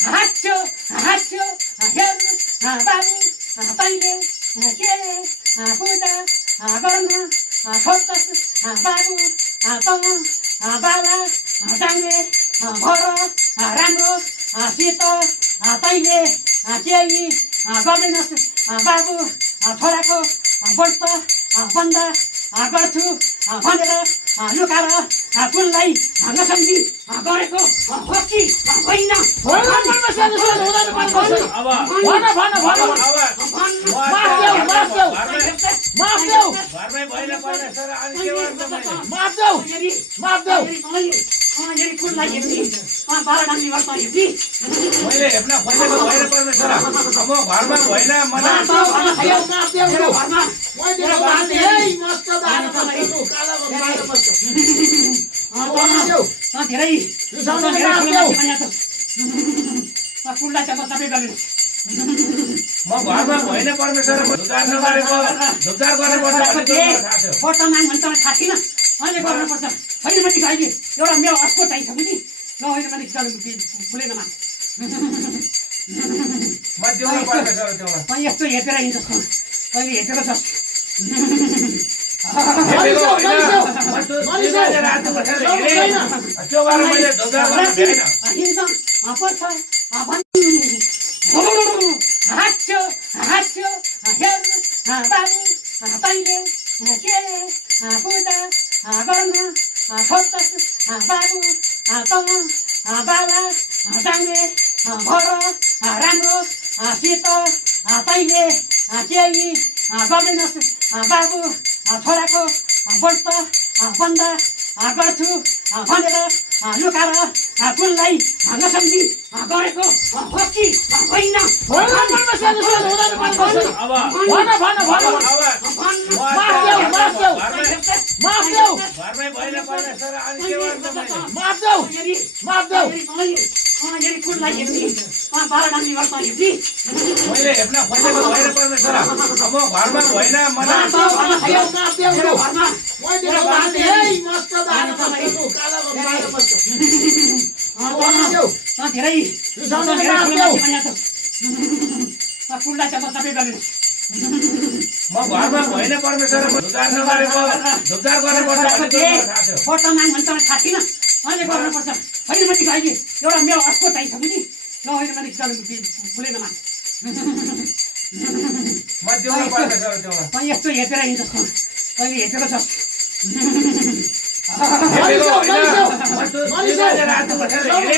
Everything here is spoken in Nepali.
हाँस्यो हाँस्यो हेर्नु बाबु तैँले के पूजा गर्न खोज्छस् बाबु तँ बाला जाने भर राम्रो सित तैँले केही गर्दैनस् बाबु छोराको व्रत बन्द गर्छु भनेर लुकाएर कुललाई नसम्झी गरेको हो कि होइन? म घरमा होइन परमेश्वर उद्धार नगरेको उद्धार गर्नुपर्छ वर्तमान भन्छ थाहा छैन अहिले गर्नुपर्छ होइन माथि अहिले एउटा मेरो अर्को चाहिन्छ नि ल अहिले माथि भुलेन मा यस्तो हेरेर हिँड्छ अहिले हेरेर छ हाँस्यो हाँस्यो हेर्नु बाबु तैँले के पूजा गर्न खोज्छस् बाबु तँ बाला जाने भर राम्रो सित तैँले केही गर्दैनस् बाबु छोराको व्रत बन्द गर्छु भनेर लुकाएर कुललाई नसम्झी गरेको हो कि होइन? म घरमा होइन परमेश्वर उद्धार नगरेको उद्धार गर्नुपर्छ वर्तमान भन्छ थाहा छैन अहिले गर्नुपर्छ होइन माथि अहिले एउटा मेरो अर्को चाहिन्छ नि ल अहिले माथि भुलेन मा यस्तो हेरेर हिँड्छ अहिले हेरेर छ